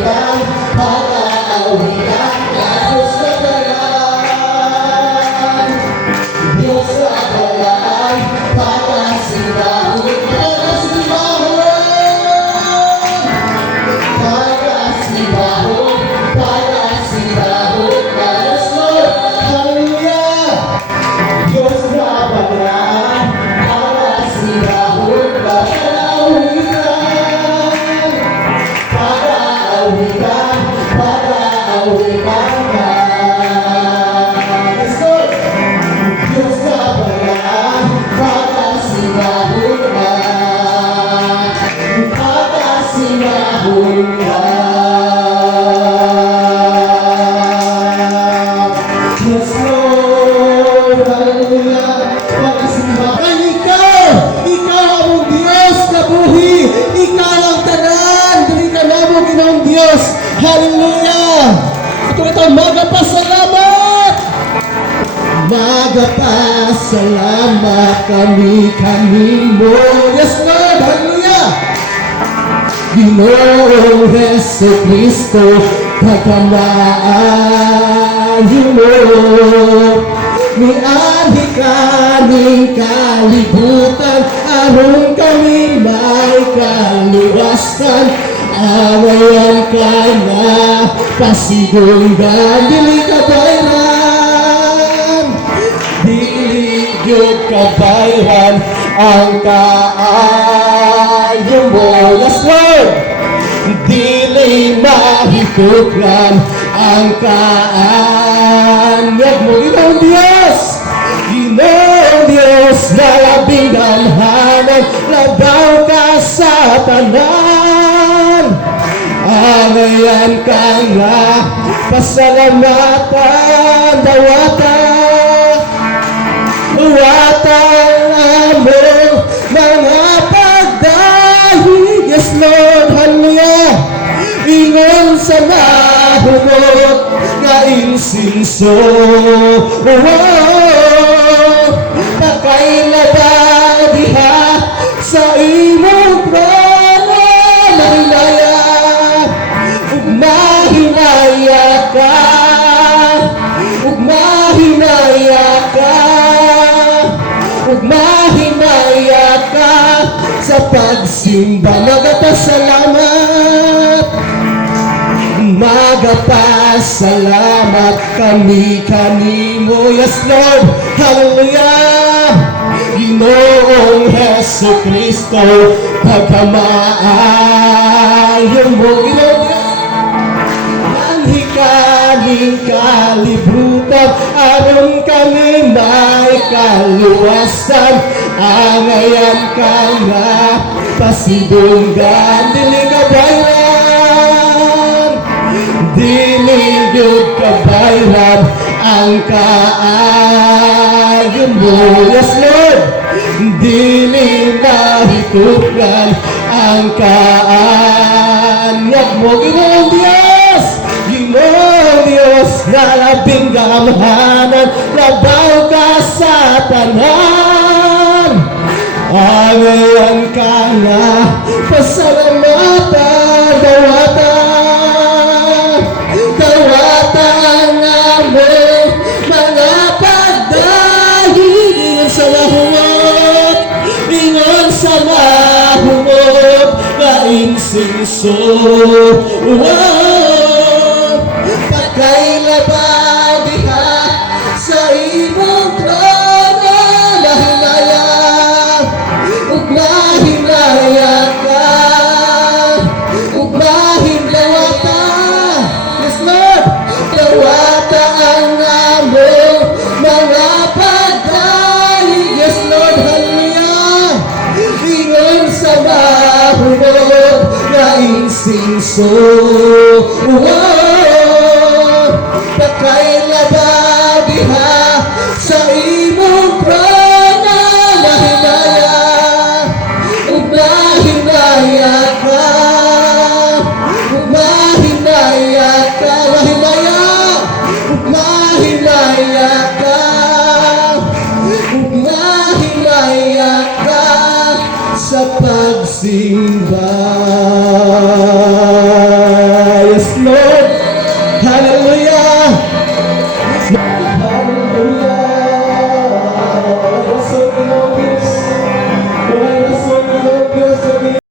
pag-awitan, pag-awitan, Diyos na galang, Diyos na galang, pag-asimbahon, pag-asimbahon, pag-asimbahon, Diyos Lord, hallelujah! Diyos na galang, pag-asimbahon, pag-awitan, pag-awitan, pag-awitan ka. Yes, Lord! Diyos na galang, pag-asimbahon ka, pag-asimbahon ka. Yes, Lord! Hallelujah! Pag-asimbahon. Ikaw ang Diyos na buhi. Ikaw ang tanan. Dili ka namo Ginoong Diyos. Hallelujah! Ito magapasalamat. Magapasalamat kami kanimo. Yes, Lord! Hallelujah! Ginoong Heso Kristo, pagkamaayo mo, mianhi kaming kalibutan, aron kami may kaluwasan. Awayan ka na, pasidunggan, dili ka bayran, dili gyud ka bayran, ang kaayo mo. Yes, Lord! Dili mahituklan ang kaanyag mo. Ginoong Diyos! Ginoong Diyos na labing damhanan, labaw ka sa tanan. Awayan ka nga, pasalamatan, dawatan among mga pagdahi. Yes, Lord, hallelujah! Ingon sa nahumot nga insinso, pakailaba diha sa imong trono, mahinaya ug mahinaya ka, ug mahinaya ka, ug mahinaya ka sa pagsimba. Magapasalamat, magapasalamat kami kanimo. Yes, Lord, hallelujah! Ginoong Heso Kristo, pagkamaayo mo, manhi kaming kalibutan, aron kami may kaluwasan. Angayan ka nga, pasidunggan, dili ka bayran, dili gyud ka bayran, ang kaayo mo. Yes, Lord! Dili mahituklan ang kaanyag mo. Ginoong Diyos! Ginoong Diyos na labing gamhanan, labaw ka sa tanan. Awayan ka na, pasalamatan, dawatan among mga pagdahi. Ingon sa mahumot nga insinso, pagkailaba diha sa imong trono, mahinaya ug mahinaya ka, ug mahinlawata. Yes, Lord! Dawata ang among mga pagdahi. Yes, Lord, hallelujah! Ingon sa mahumot nga insinso, pagkailaba diha sa imong trono, mahinaya ug mahinaya ka, ug mahinaya ka, mahinaya ug mahinaya ka, ug mahinaya ka sa pagsimba.